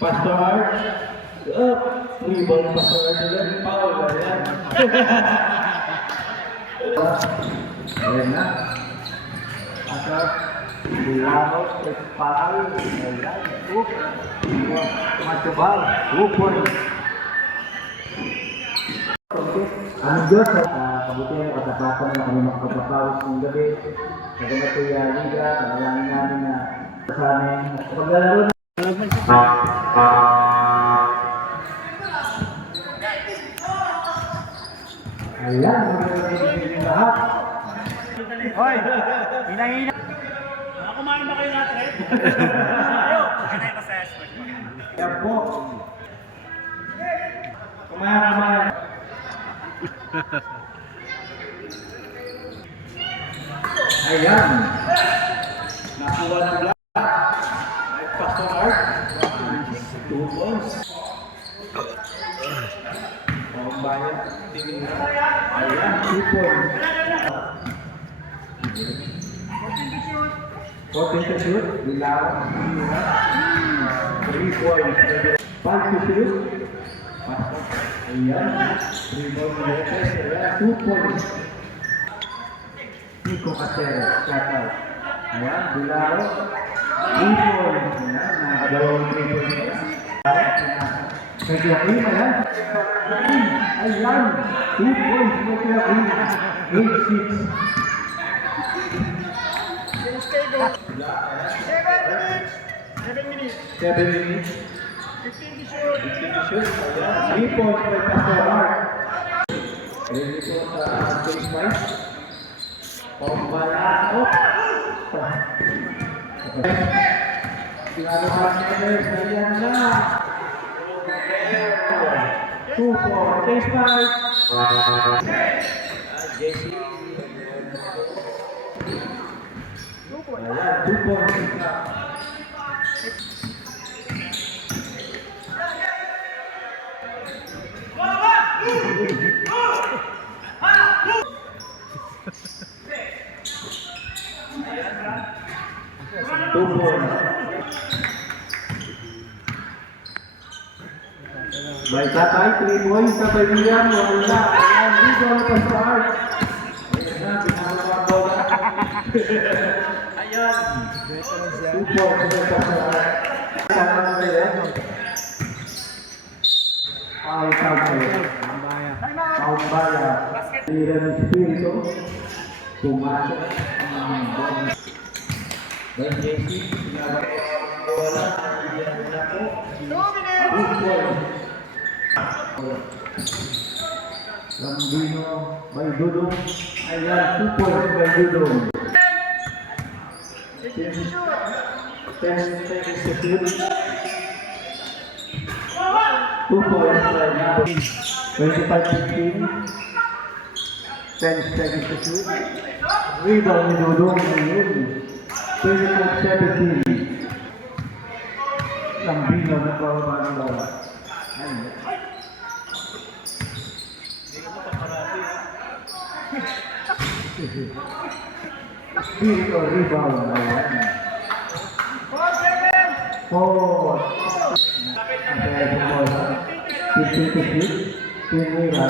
Pastor Art. Rebound Pastor Art ulit. Foul. Ayan. Ayan na. Pastor. Bilao. Foul. Ayan. Matubal. 2 points. Ang Diyos at kabutihan at katapatan na kami makapagpapawas ng gabi. Nagamat ko yung liga, panalangin namin na sa amin. Paglalaro na. Ayan, magiging yung lahat. Hoy! Hinahina! Kumain ba kayo natin? Ayaw! Kanay pa sa aspect. Yan po. Kumain. Ayan. Nakuha ng black. Ay, Pastor Art. 2 points. Ang bayan. Ayan, 2 points. 14 to shoot. Bilao. 3 points. 5 to shoot. Ayan. 3 points. Ayan, 2 points. Nico Casero, shout out. Ayan, Bilao. 3 points. Ayan, nakadalawang 3 points. Kaya Kim, ayan. Ayan, 2 points. Kaya Kim, 8-6. 7 minutes. 15 to shoot. 3 points by Pastor Art. Ready po sa James Mike. Pambalao. Pinaluhan niya guys. Ayan na. 2 points. James Mike. JC. Ayan, 2 points. May tatay, 3 points sa Pilihan, wala. Ayan, dito ang Pastor. Ayan na, pinakawa ang bola. Ayan. 2 points sa Pastor. Sama na yan. Paumbaya. Tira ng Espiritu. Pumasok ang bola. Dan JC, pinakawa ang bola. Ayan na po. 2 points. Lambino by Dudong. Ayan, 2 points by Dudong. 10 seconds to shoot. 2 points by Napoli. 25-15. 10 seconds to shoot. Rebound ni Dudong. Ayun. 25-17. Lambino na pababa ng bola. Ayun. Espiritu rebound. Ayan. 4. Ayan. 15 to shoot. Pinira.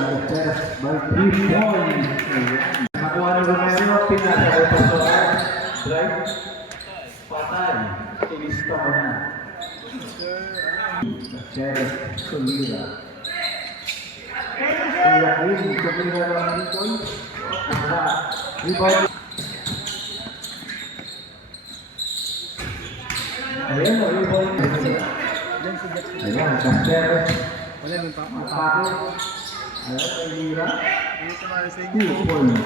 By 3 points. Nakuha ni Romero. Pinasa ko sa drive. Patay. Ilista mo na. Cheres. Tumira. Kaya Kim. Tumira lang 3 points. Rebound. Ayan, rebound. Ayan, Casteres. Apako. Ayan, Pagira. 2 points.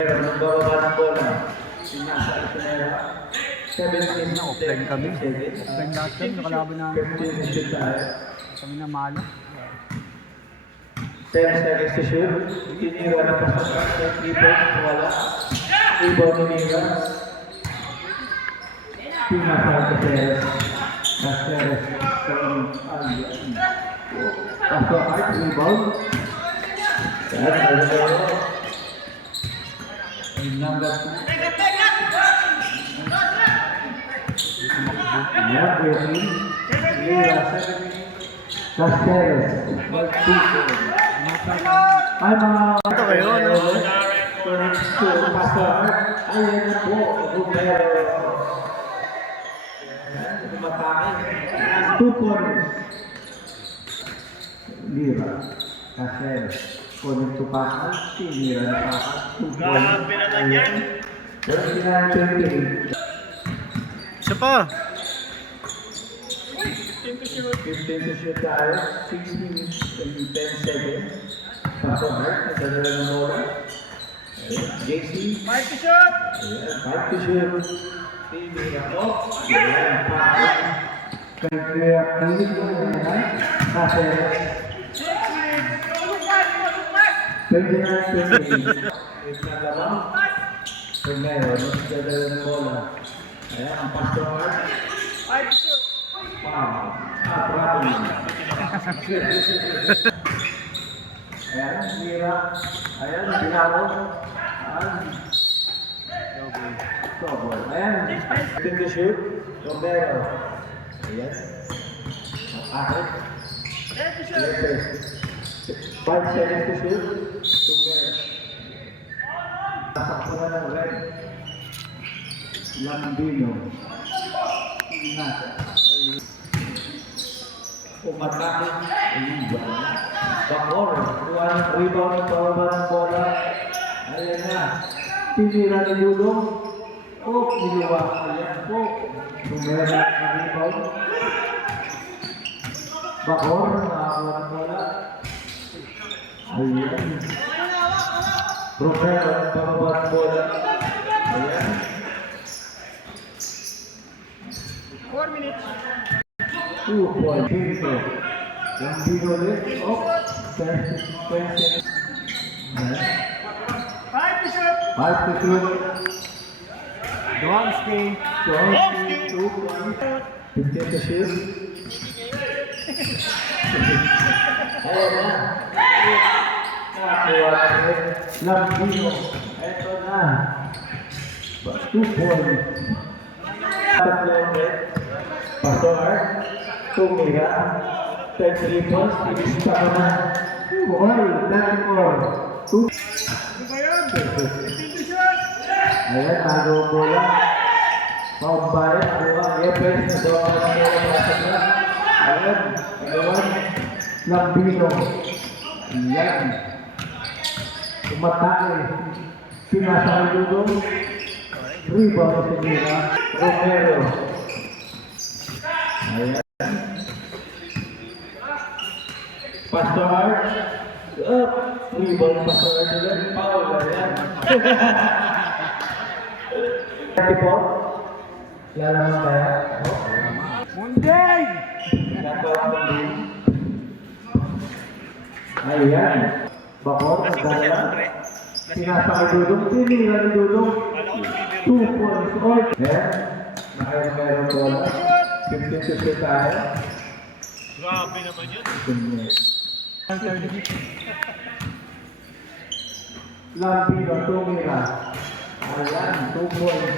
Pero nagbababa ng bola. Sinasa ito na 17 na offline kami. Offline natin, nakalaban na 15 shoot tayo. Kami na malo. 10 seconds to shoot. Tinira na pasok. 3 points. Wala. Rebound ni Mira. Pinasa Casteres. Casteres. Pasok Art. Rebound. Yan. Number 2. Ayan, Jesse. Lira, 7 minutes. Casteres. 1-2. Ay, mga... Ito kayo, no? Pastor. Ayan na po. Romero. Matakin. 2 points. Lira. Casteres. Kunin tupakan. Lira na pakan. 2 points. Grabe naman yan. 29-28. Isa pa. 15 to shoot tayo. 6 minutes and 10 seconds. Pastor Mark, nadadala ng bola. Ayan, JC. 5 to shoot. Ayan, 5 to shoot. Pili ako. Ayan, pakan. Kaya kilig ko na yan. Kasi 29-28. If nagabang. Primero, nadadala ng bola. Ayan, ang Pastor Mark. 5 to shoot. Wow. Problem. Ayan, Mira. Ayan, Bilaro. Ayan. Double. Ayan. Good to shoot. Romero. Ayan. Akit. 10 to shoot. Lopez. 5 seconds to shoot. Romero. Nasakto na ng red. Lambino. Ingat. Umatake. Ayun. Bakor. Kuha ng rebound ng pababa ng bola. Ayan na. Tinira ni Lulong. Niluwa. Ayan po. Numera ng rebound. Bakor. Nakakuha ng bola. Ayan. Romero ng pababa ng bola. Ayan. 4 minutes. 2 points. Yung bino ulit. 10 seconds. 5 to shoot. 5 to shoot. Domsky. 2 points. 15 to shoot. Ayan na. Nakakuha ulit. Lambino. Eto na. 2 points. Tatlo ulit. Pastor. Tumira. 33 points. Ibisita ka na. Boy, 34. 2. Ano ba yun? 15 to shoot. Ayan, tago bola. Paumbalik, buka, Yepes, nagawa ka ng bola para sa bola. Ayan, nagawa. Lambino. Ayan. Umatake. Pinasa ang dudong. Rebound sa Mira. Romero. Ayan. Pastor Art. Up. Rebound Pastor Art nila. Foul. Ayan. 34. Lalaman kaya? Munday! Nakaw mo din. Ayan. Bakor. Nagdala. Pinasa kay Dudong. Tinira ni Dudong. 2 points. Ayan. Nakaya bola. 15 to shoot tayo. Grabe naman yun. Lambino, Tumira. Ayan, 2 points.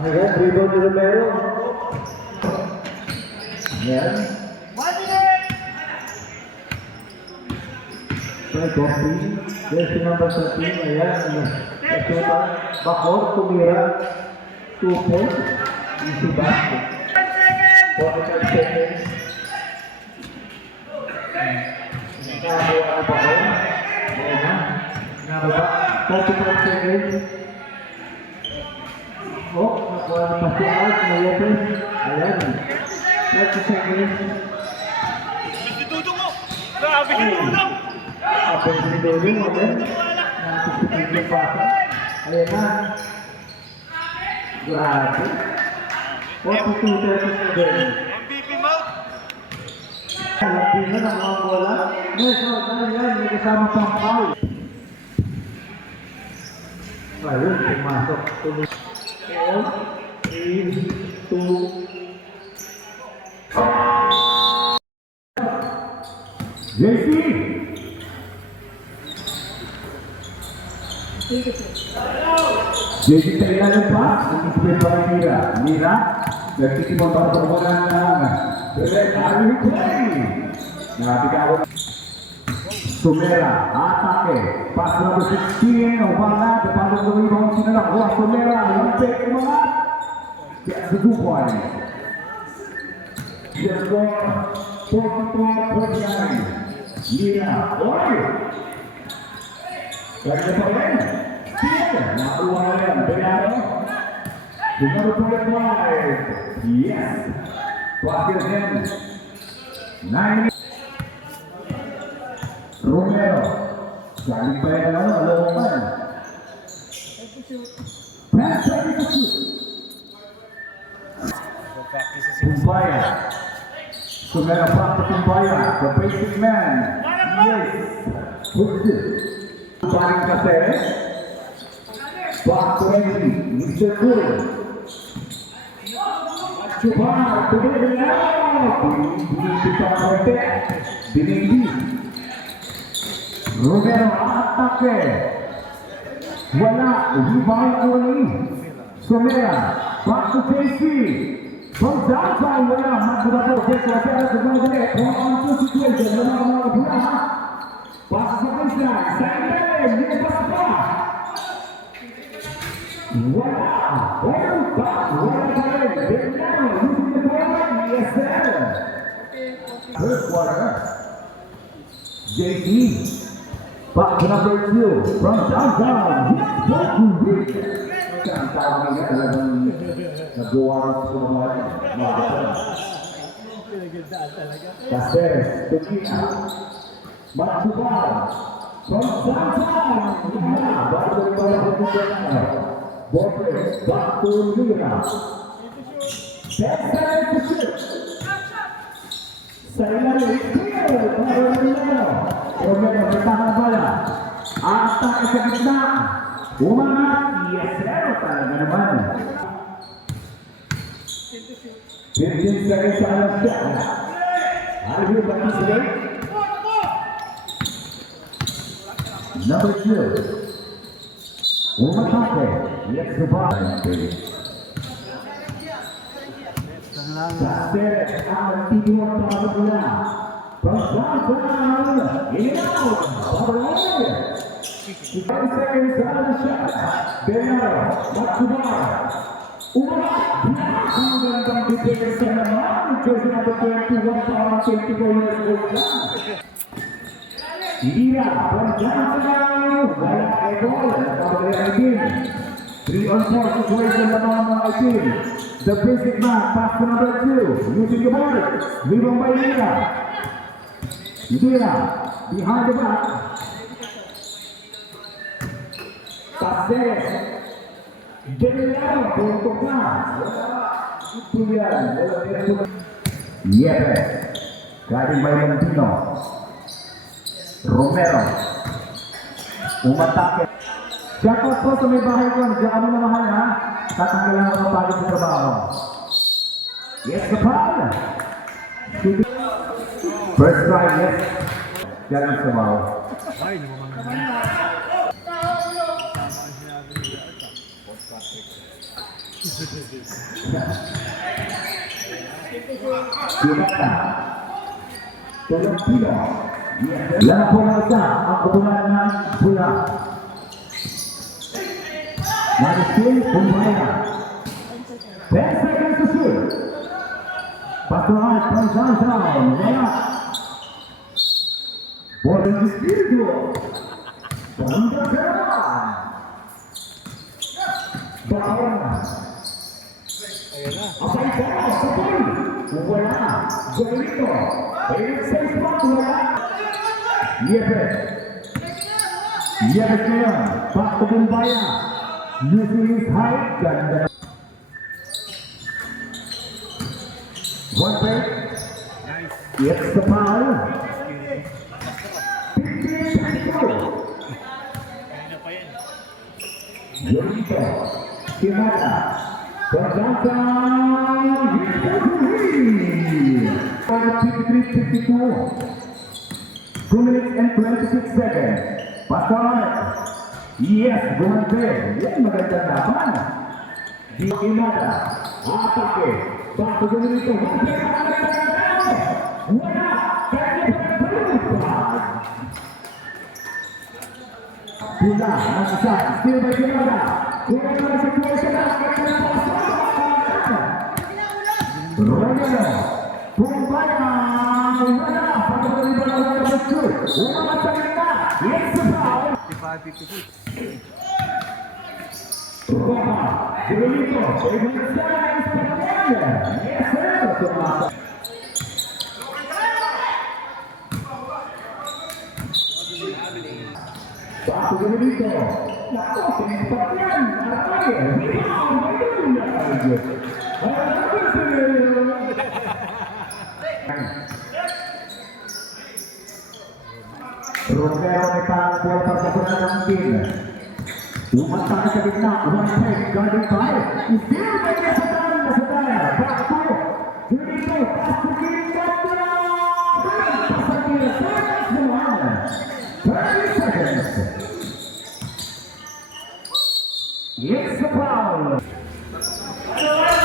Ayan, rebound ni Romero. Ayan. 1 minute. Coffee. Jersey number 13. Ayan. Asuta. Bakor, Tumira. 2 points. Easy basket. 10 seconds. 45 seconds. Nakakuha ang Bakor. Ayan na. Nababa. 45 seconds. Nakuha ng Pastor Art. Mayepes. Ayan. 30 seconds. Si Dudong mo. Grabe si Dudong. Apos ni Dudong. Ayan. Nantisipid yung pasa. Ayan na. Grabe. 42-37. MVP mount. Lapin na ng mga bola. Dahil yan, may kasama pang foul. Ayun, pumasok. Tuloy. 4, 3, 2. JC! JC sa ilalim pa, inisipin pa rin Mira. Mira, nagtitimon para pagmulan ng Direct Army Play. Nakatigawan. Sumera, atake. Pass number 16, Obama, depan ng rebound, sinalakuha Sumera, lampik umangat. Gets the 2 points. The score, 44-49. Mira, oy! Kaya pa rin. Nakuha na yan. Benaro. The number 25. Yes. Pakir din. 9. Romero. Galing pa yan lang. Alawaman. Pass ready to shoot. Tumbaya. Sumera pa sa Tumbaya. The basic man. Yes. Push it. Paring kasi. Back to Henry, Mr. Cool. Chubar, tuloy na. Binindi. Romero, atake. Wala, rebound only. Somera, back to Casey. From downtown, wala, magbuda po. Kaya sa gumagali, 4-on-2 situation. Wala ka mga pula. Pass sa baseline, sa ilalim, hindi pa sa pa. Wala! Wala pa! Wala pa rin! Benaro! Using the ball! Yes, sir! First quarter. JT. Back to number 2. From downtown. Yes, back to Rick. Ang tawag niya talagang nagawa sa mga kapatid. Caceres. Tukina. Matubal. From downtown. Wala! Back to the ball. Borges, back to Mira. That's to shoot. Sa ilalim, clear. Para Romero. Romero, bertahan bola. Atake sa gitna. Umangat. Yes, pero talaga naman. 15 seconds sa alas siya. Alvin Batisile. Number 2. Umatake. Yes, the ball. Caceres ang tinuwag para sa bola. From downtown. Inaw. Pabaloy. 5 seconds sa alas siya. Benaro. Matsubar. Umangat. Ang gandang depensa naman. Jersey number 21 para 24 years old lang. Mira, from downtown. Wala kay ball. Pabaloy ang team. 3-on-4 situation naman mga team. The basic man, pass to number 2. Using the ball. Rebound by Mira. Mira, behind the back. Caceres. Benaro, puntok na. Ito yan. Yepes. Galing by Valentino. Romero. Umatake. Shout out po sa may bahay ko. Diyan kami na mahal ha. Tatanggalan ako ng pagod sa trabaho. Yes, the foul. First try, yes. Diyan ang sumaw. Kinata. Tolentino. Yan po na isa ang kutulan ng pula. Marisil Pumbaya. 10 seconds to shoot. Patuhan from downtown. Wala. Ball in the studio. Banda Karaman. Bawang. Abay ko sa ball. Wala. Joelito. Ayun sa spot. Wala. Yepes. Yepes ngayon. Back to Pumbaya. Using his height, ganda. One break. It's the foul. 15-24. Yorito. Kimata. From downtown. 53-52. 2 minutes and 26 seconds. Pastor. Yes, gumante. Yan, magandang laban. Di Inada. Atake. Bato gawin ito. Wala. Pula, nasa. Still by Inada. Wala na situation na. Romero. Pumbaya. Wala. Bato gawin ito. Wala sa gitna. Yes, the foul. 55-56. Roja, Brunito, González Padilla. Yes, sir. Bato Brunito. Naku, tinimpak yan. Atake. Romero may parang buwan para sa buwan ng team. Umantang sa gitna, one point, guarding by. Still may nasadaan. Back to Brunito, pass to Gilda. Pasagil, seconds to one. 30 seconds. It's the foul.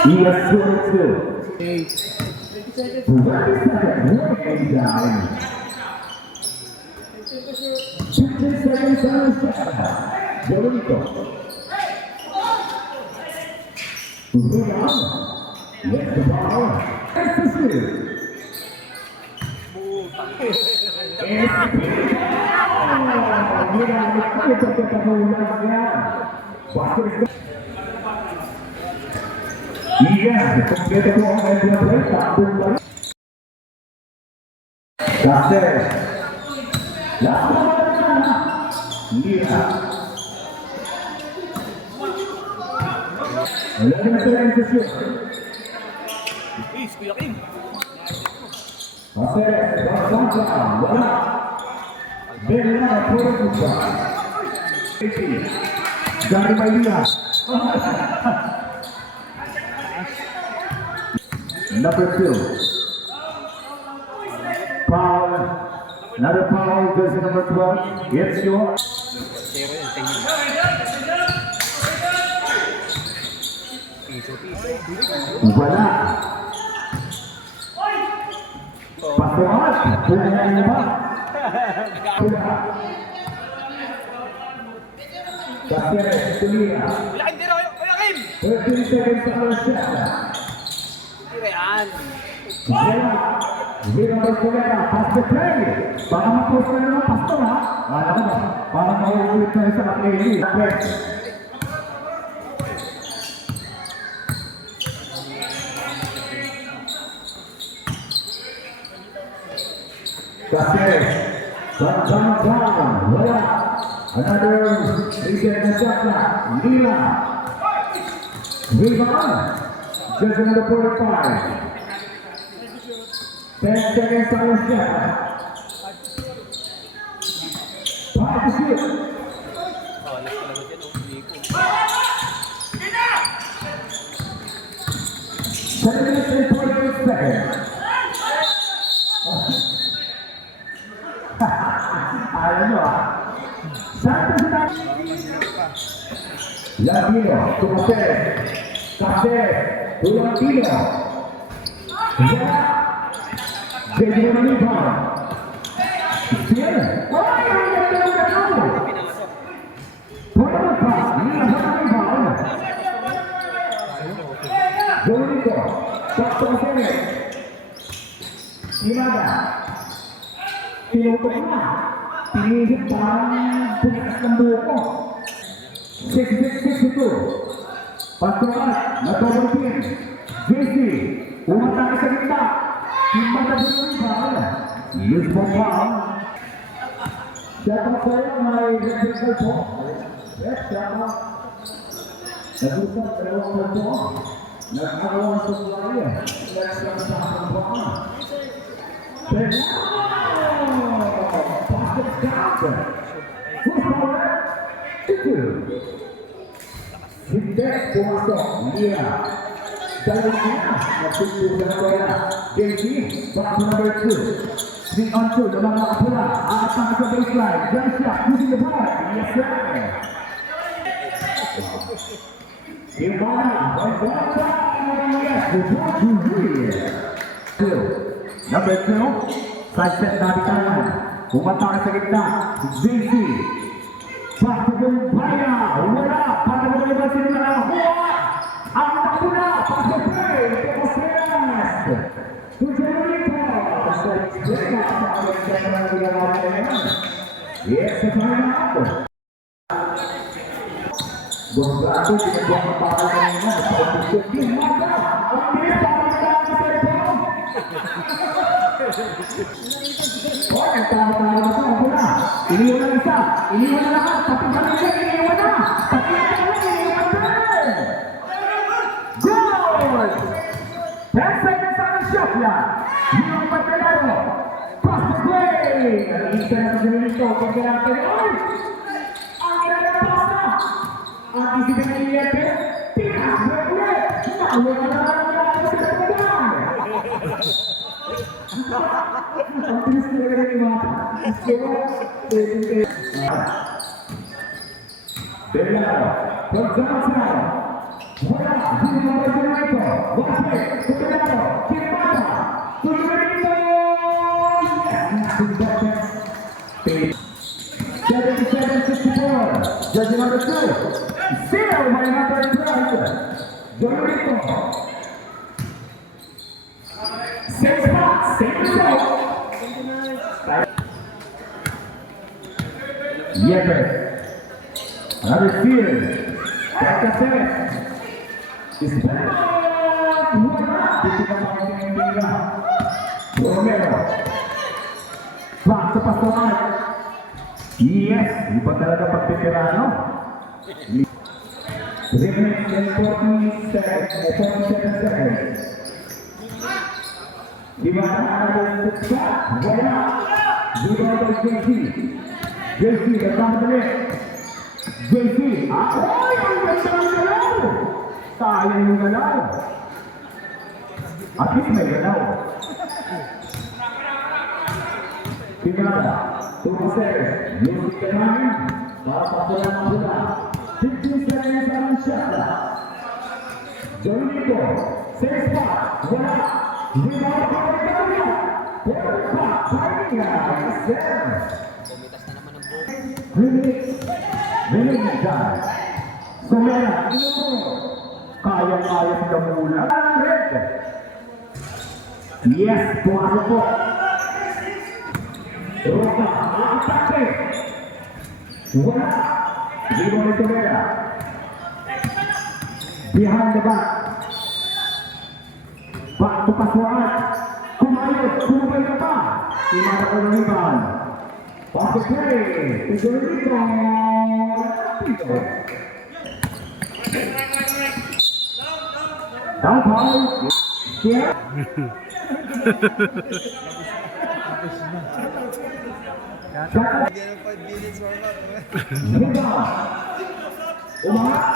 Yes, 2-2. 8. 20 seconds, way down. 15 seconds on the shot. Brunito. Rebound. Yes, the ball. That's the shoot. Iya, kompleto po ang mga play. Takbong pa rin. Caster. Lira. Wala na sila yung shoot. Kuya Kim. Caster. Basangka. Wala. Bella. Puro kusa. Dari Malia. Number 2. Foul. Another foul goes to number 12. It's your. Wala. Pasuat. Pula na lima. Pula. Caceres. Tulia. Wala hindi rin, Kuya Kim. 13 seconds to our shot. Yan. Zero Barcelona, pass the play. Baka ma-post na naman pastor ha. Alam mo, parang mauulit na sa play. Caceres, down, wala. Another reset na shot na. Lila. Rebound. Just another 45. 10 seconds on the shot. 5 to shoot. 7 minutes and 48 seconds. Ayaw nyo ah. Santos na. Lagino, Caceres. Caceres, Lagino. Jadi mana ni bang? Siapa? Oh, yang tahu. Boleh pas, ni apa ni bang? Brunito, Dr. Sene. Inada. Pilotnya. Pilih parang punya semboko. 6 itu. Pasukan, Nakobotin. JC, umatake sa gitna. Mata beri bawah, use bawah. Siapa saya mai register bawah? Siapa? Register bawah. Nak awal sesuatu, register bawah. Pasal siapa? Football itu. Kita puasa dia. Dalamnya, masuk ke dalam JC, box number 2. 3 on 2, dalam bola. Atas ke baseline. Jump shot, using the ball. Yes, sir. Ivana, number 2, side set na bitanan. Umatake sa gitna, JC. Pasagong Baya, wala, pasagong iba sila nakakuha. Ang nakuna, pasagay, Temoseras. Tujalito, sa expresa sa Alexandra Villarreal. Yes, sa pangalan. Gustavo ginagawa ng bakal kanina sa posisyon. Ginagawa! Ang bilis ang pagkakita sa ito! O, ang tama-tama na ito. Ako na. Iniwan na isa. Iniwan na lahat. Pati ba nila iniwan na? Pati na iniwan din! Goal! 10 seconds on the shot clock. Yung Pagkalaro. Cross the play! Nag-iisa na sa Dominito. Pagkalaro. Ay! Ang kinagapos na! Ang isip na niliyate, pinakawag ulit! Nawag na naman ang lahat sa katawan! Ang bilis na rin yung mga Delano, from Johnson. Wala, hindi mo ba sila ito? Wakit, Delano, Kirmata, Tulmarito! Yes! 77-64, judge number 2. Still by number 12, Dorito. Same spot, same result. Yepes. Another field. Pagkaset. Isbel. Wala. Dito na mga Romero. Back to Pastoral. Yes, iba talaga pagpipirano. Remix in 47 seconds. Diba na wala. Diba ito JC. JC, nagkamadali. JC, akoy! Ang ganda ng galaw! Sayang yung galaw. At least may galaw. Pinada, 2 seconds. Music ka namin. Para patulan ang hula. 15 seconds ang shot. Dorito, same spot. Wala. Hindi ba ako pagkakaya? Pero pa, pahinga. Remix na dyan. Sumera, kayang-kaya sa damula. Red. Yes, pumasok po. Roca, atake. Wala. Libon ito Vera. Behind the back. Back to Pasuan. Kumayot, kumabay ka pa. Imata ko ng iban. Off the play. Igorito. Down ball. Yeah. Rebound. Umangat.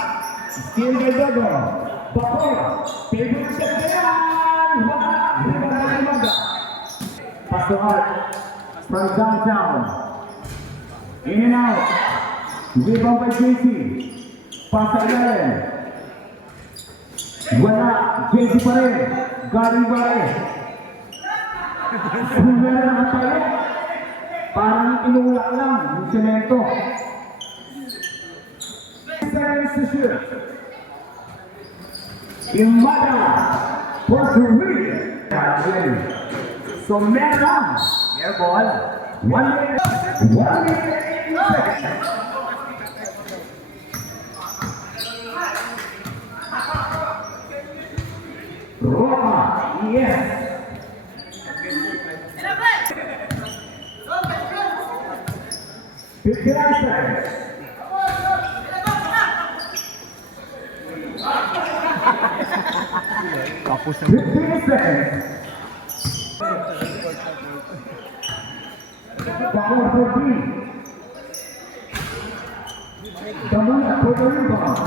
Steal by Dogo. Bakor. Favorite shot na yan. Wala. Rebound na Limaga. Pastoral. From downtown. In and out. Rebound by JC. Pasa ilalim. Wala. JC pa rin. Galing ba rin. Sumera na tayo. Parang inulak lang yung semento. Seconds to shoot. Imada Puerto Rico. So meron. Air ball. 1 minute. 1 minute. 8 seconds. Roma. Yes. Tapos ang 15 seconds. Power for 3. Damona for the rebound.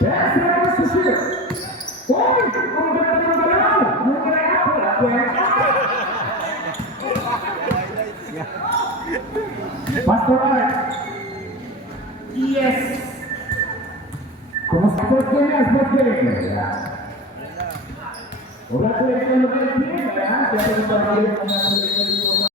10 seconds to shoot. Oy! Ang ganda ng galaw! Yung galaw! Pastoral. Yes. Kumusta sports game yan? Sports game. Ayan. Wala ko ito yung team. Ayan. Kaya ito yung pag-ibig.